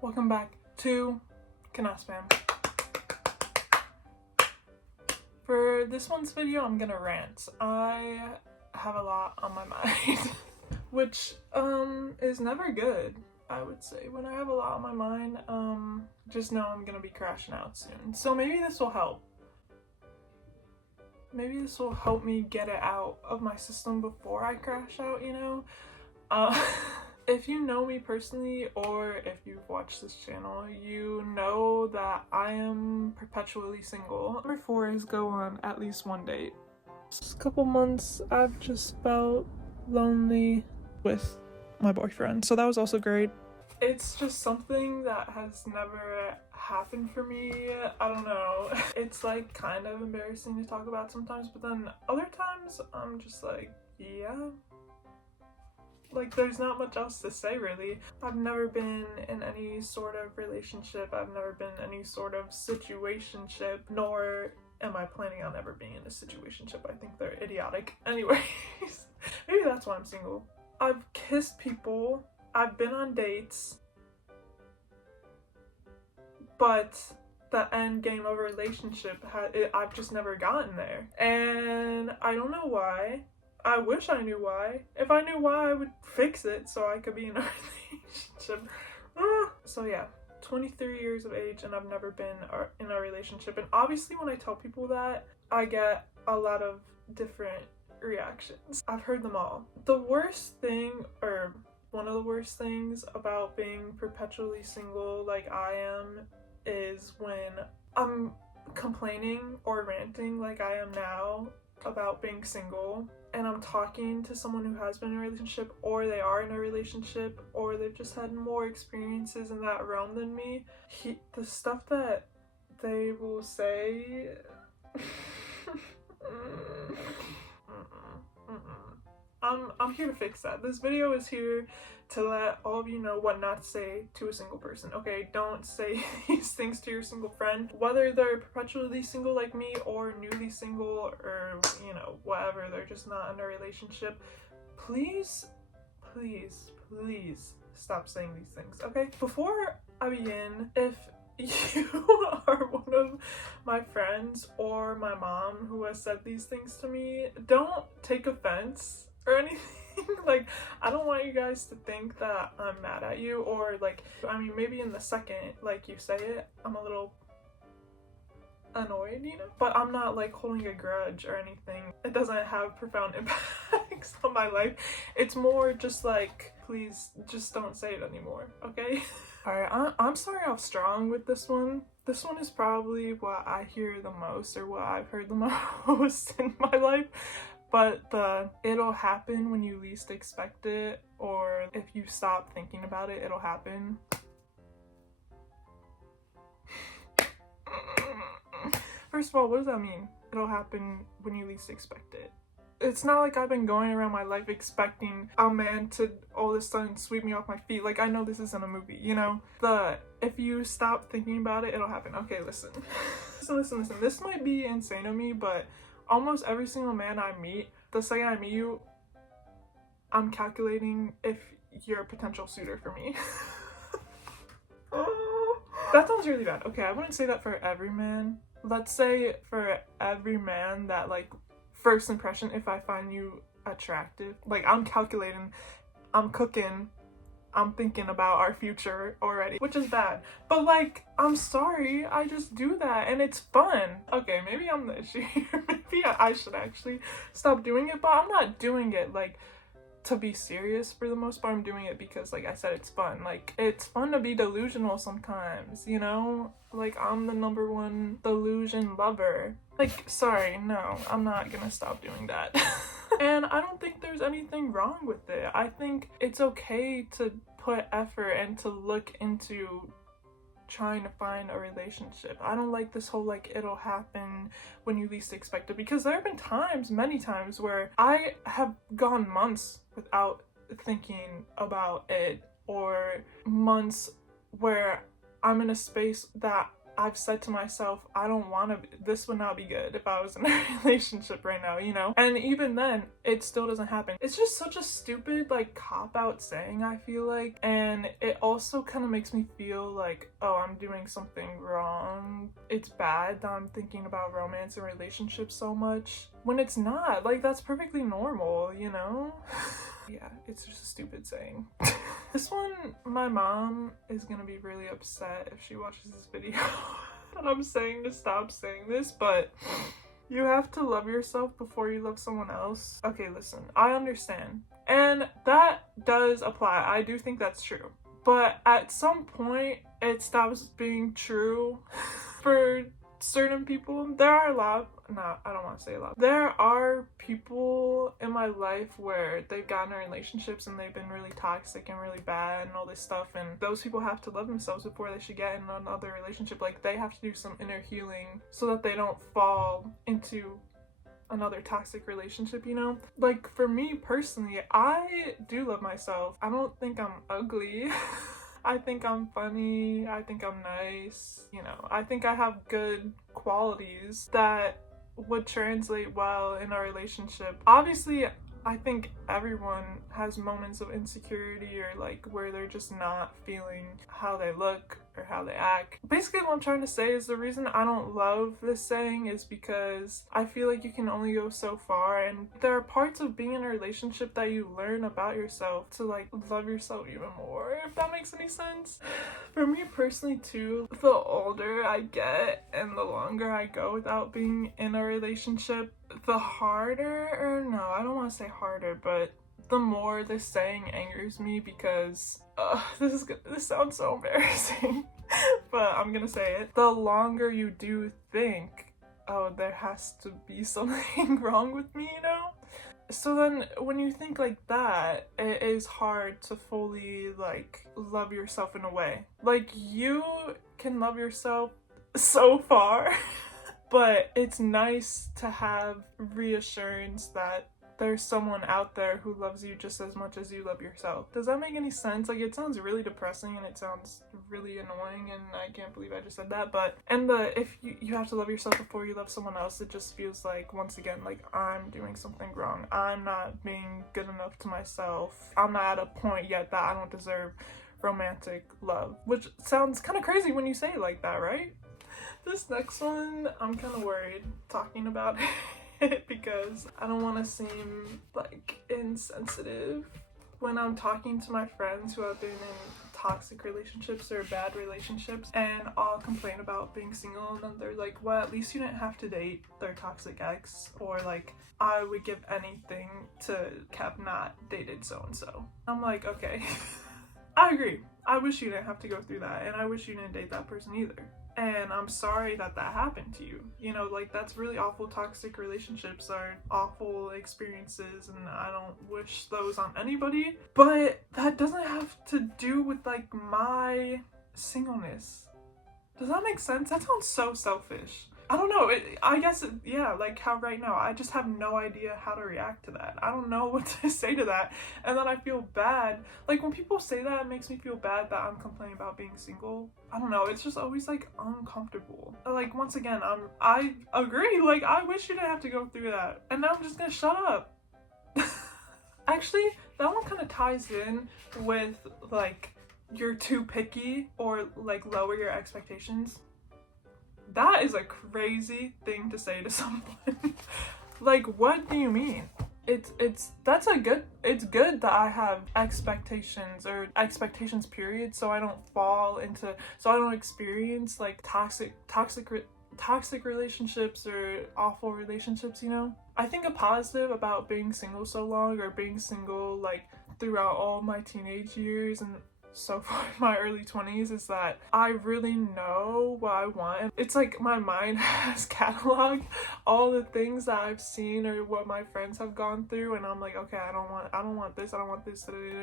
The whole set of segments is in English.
Welcome back to kenahspam. For this one's video, I'm gonna rant. I have a lot on my mind, which is never good, I would say. When I have a lot on my mind, just know I'm gonna be crashing out soon. So maybe this will help. Maybe this will help me get it out of my system before I crash out, you know? If you know me personally, or if you've watched this channel, you know that I am perpetually single. Number 4 is go on at least one date. This couple months, I've just felt lonely with my boyfriend, so that was also great. It's just something that has never happened for me. I don't know. It's like kind of embarrassing to talk about sometimes, but then other times I'm just like, yeah. Like, there's not much else to say, really. I've never been in any sort of relationship. I've never been in any sort of situationship, nor am I planning on ever being in a situationship. I think they're idiotic. Anyways, maybe that's why I'm single. I've kissed people. I've been on dates. But the end game of a relationship, I've just never gotten there. And I don't know why. I wish I knew why. If I knew why, I would fix it so I could be in a relationship. So yeah, 23 years of age and I've never been in a relationship. And obviously when I tell people that, I get a lot of different reactions. I've heard them all. The worst thing, or one of the worst things about being perpetually single like I am, is when I'm complaining or ranting like I am now about being single, and I'm talking to someone who has been in a relationship, or they are in a relationship, or they've just had more experiences in that realm than me. The stuff that they will say I'm here to fix that. This video is here to let all of you know what not to say to a single person, okay? Don't say these things to your single friend. Whether they're perpetually single like me or newly single or, you know, whatever, they're just not in a relationship. Please, please, please stop saying these things, okay? Before I begin, if you are one of my friends or my mom who has said these things to me, don't take offense or anything. Like, I don't want you guys to think that I'm mad at you, or like, I mean, maybe in the second like you say it, I'm a little annoyed, you know, but I'm not like holding a grudge or anything. It doesn't have profound impacts on my life. It's more just like, please just don't say it anymore, okay? Alright, I'm starting off strong with this one. This one is probably what I hear the most, or what I've heard the most in my life. But the it'll happen when you least expect it, or if you stop thinking about it, it'll happen. First of all, what does that mean? It'll happen when you least expect it. It's not like I've been going around my life expecting a man to all of a sudden sweep me off my feet. Like, I know this isn't a movie, you know? If you stop thinking about it, it'll happen. Okay, listen. Listen. This might be insane of me, but almost every single man I meet, the second I meet you, I'm calculating if you're a potential suitor for me. That sounds really bad. Okay, I wouldn't say that for every man. Let's say for every man that, like, first impression, if I find you attractive, like, I'm calculating, I'm cooking, I'm thinking about our future already, which is bad. But like, I'm sorry, I just do that and it's fun. Okay, maybe I'm the issue here. Maybe I should actually stop doing it, but I'm not doing it like to be serious for the most part. I'm doing it because, like I said, it's fun. Like, it's fun to be delusional sometimes, you know? Like, I'm the #1 delusion lover. Like, sorry, no, I'm not gonna stop doing that. And I don't think there's anything wrong with it. I think it's okay to put effort and to look into trying to find a relationship. I don't like this whole like it'll happen when you least expect it, because there have been times, many times, where I have gone months without thinking about it, or months where I'm in a space that I've said to myself, I don't want to, this would not be good if I was in a relationship right now, you know? And even then, it still doesn't happen. It's just such a stupid, like, cop-out saying, I feel like. And it also kind of makes me feel like, oh, I'm doing something wrong. It's bad that I'm thinking about romance and relationships so much. When it's not. Like, that's perfectly normal, you know? Yeah, it's just a stupid saying. This one, my mom is gonna be really upset if she watches this video. And I'm saying to stop saying this, but you have to love yourself before you love someone else. Okay, listen, I understand. And that does apply. I do think that's true. But at some point, it stops being true for certain people. There are a lot, no, I don't want to say a lot. There are people in my life where they've gotten in relationships and they've been really toxic and really bad and all this stuff, and those people have to love themselves before they should get in another relationship. Like, they have to do some inner healing so that they don't fall into another toxic relationship, you know? Like, for me personally, I do love myself. I don't think I'm ugly. I think I'm funny, I think I'm nice, you know, I think I have good qualities that would translate well in a relationship. Obviously, I think everyone has moments of insecurity or like where they're just not feeling how they look or how they act. Basically, what I'm trying to say is the reason I don't love this saying is because I feel like you can only go so far, and there are parts of being in a relationship that you learn about yourself to like love yourself even more, if that makes any sense. For me personally too, the older I get and the longer I go without being in a relationship, the harder, or no, I don't want to say harder, but the more this saying angers me because this sounds so embarrassing, but I'm gonna say it. The longer you do think, oh, there has to be something wrong with me, you know? So then when you think like that, it is hard to fully like love yourself in a way. Like, you can love yourself so far, but it's nice to have reassurance that there's someone out there who loves you just as much as you love yourself. Does that make any sense? Like, it sounds really depressing and it sounds really annoying, and I can't believe I just said that, but if you have to love yourself before you love someone else, it just feels like, once again, like I'm doing something wrong. I'm not being good enough to myself. I'm not at a point yet that I don't deserve romantic love, which sounds kind of crazy when you say it like that, right? This next one, I'm kind of worried talking about it because I don't want to seem like insensitive when I'm talking to my friends who have been in toxic relationships or bad relationships, and I'll complain about being single, and then they're like, well, at least you didn't have to date their toxic ex, or like, I would give anything to have not dated so-and-so. I'm like, okay. I agree. I wish you didn't have to go through that, and I wish you didn't date that person either. And I'm sorry that happened to you. You know, like, that's really awful. Toxic relationships are awful experiences, and I don't wish those on anybody. But that doesn't have to do with, like, my singleness. Does that make sense? That sounds so selfish. I don't know. I guess, yeah, like how right now, I just have no idea how to react to that. I don't know what to say to that. And then I feel bad. Like, when people say that, it makes me feel bad that I'm complaining about being single. I don't know. It's just always, like, uncomfortable. Like, once again, I agree. Like, I wish you didn't have to go through that. And now I'm just gonna shut up. Actually, that one kind of ties in with, like, you're too picky or, like, lower your expectations. That is a crazy thing to say to someone. Like, what do you mean? It's good that I have expectations period, so I don't experience like toxic relationships or awful relationships, you know? I think a positive about being single so long, or being single like throughout all my teenage years and so far in my early 20s, is that I really know what I want. It's like my mind has cataloged all the things that I've seen or what my friends have gone through, and I'm like, okay, I don't want this.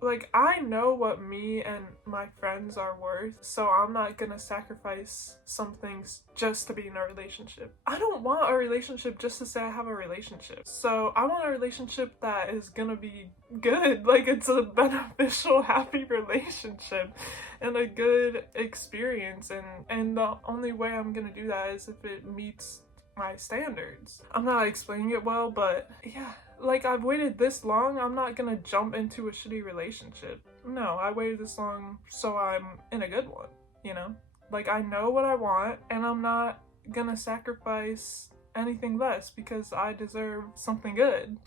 Like, I know what me and my friends are worth, so I'm not gonna sacrifice some things just to be in a relationship. I don't want a relationship just to say I have a relationship. So I want a relationship that is gonna be good, like it's a beneficial, happy relationship. relationship and a good experience, and the only way I'm gonna do that is if it meets my standards. I'm not explaining it well, but yeah, like, I've waited this long. I'm not gonna jump into a shitty relationship. No, I waited this long so I'm in a good one, you know? Like, I know what I want, and I'm not gonna sacrifice anything less because I deserve something good.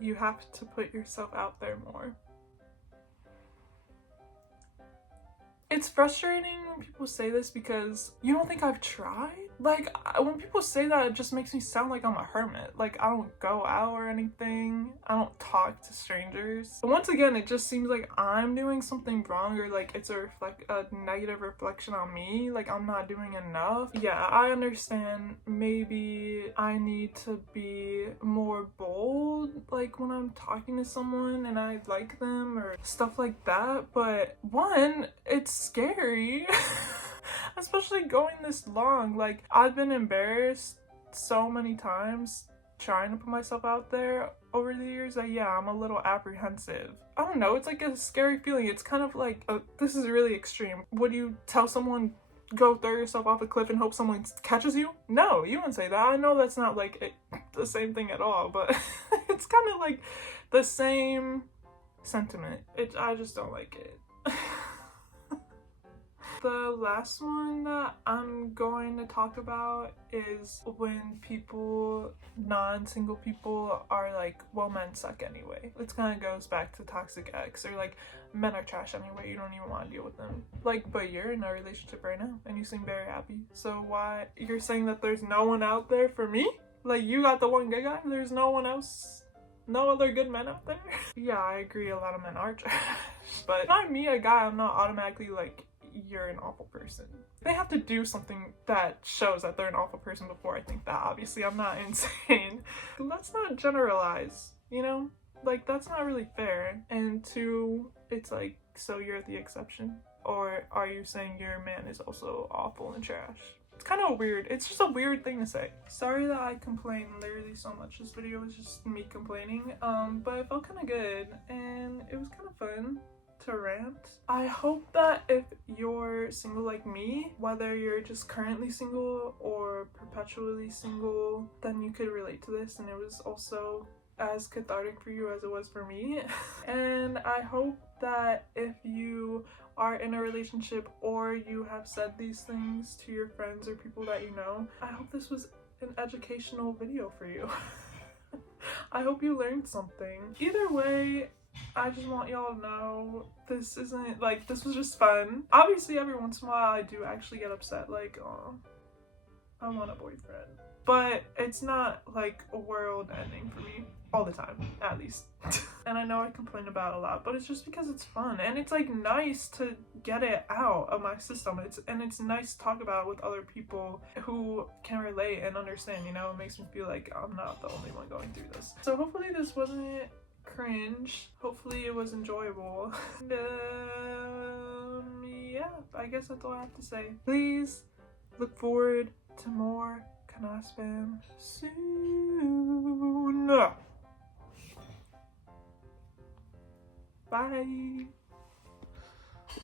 You have to put yourself out there more. It's frustrating when people say this because you don't think I've tried? Like, when people say that, it just makes me sound like I'm a hermit. Like, I don't go out or anything. I don't talk to strangers. But once again, it just seems like I'm doing something wrong, or like it's a negative reflection on me. Like, I'm not doing enough. Yeah, I understand maybe I need to be more bold, like when I'm talking to someone and I like them or stuff like that. But one, it's scary. Especially going this long. Like, I've been embarrassed so many times trying to put myself out there over the years that, yeah, I'm a little apprehensive. I don't know, it's like a scary feeling. It's kind of like, this is really extreme. Would you tell someone, go throw yourself off a cliff and hope someone catches you? No, you wouldn't say that. I know that's not like the same thing at all, but it's kind of like the same sentiment. I just don't like it. The last one that I'm going to talk about is when non-single people are like, well, men suck anyway. It kind of goes back to toxic ex, or like, men are trash anyway, you don't even want to deal with them. Like, but you're in a relationship right now and you seem very happy. So why, you're saying that there's no one out there for me? Like, you got the one good guy, there's no one else? No other good men out there? Yeah, I agree, a lot of men are trash. But if I meet a guy, I'm not automatically like, you're an awful person. They have to do something that shows that they're an awful person before I think that. Obviously, I'm not insane. Let's not generalize, you know? Like, that's not really fair. And two, it's like, so you're the exception? Or are you saying your man is also awful and trash? It's kind of weird. It's just a weird thing to say. Sorry that I complain literally so much. This video was just me complaining. But it felt kind of good and it was kind of fun to rant. I hope that if you're single like me, whether you're just currently single or perpetually single, then you could relate to this and it was also as cathartic for you as it was for me. And I hope that if you are in a relationship or you have said these things to your friends or people that you know, I hope this was an educational video for you. I hope you learned something. Either way, I just want y'all to know this isn't like, this was just fun. Obviously every once in a while I do actually get upset, like, oh, I want a boyfriend. But it's not like a world ending for me all the time, at least. And I know I complain about it a lot, but it's just because it's fun and it's like nice to get it out of my system. It's nice to talk about it with other people who can relate and understand, you know? It makes me feel like I'm not the only one going through this. So hopefully this wasn't cringe. Hopefully it was enjoyable. And, yeah, I guess that's all I have to say. Please look forward to more kenahspam soon. Bye.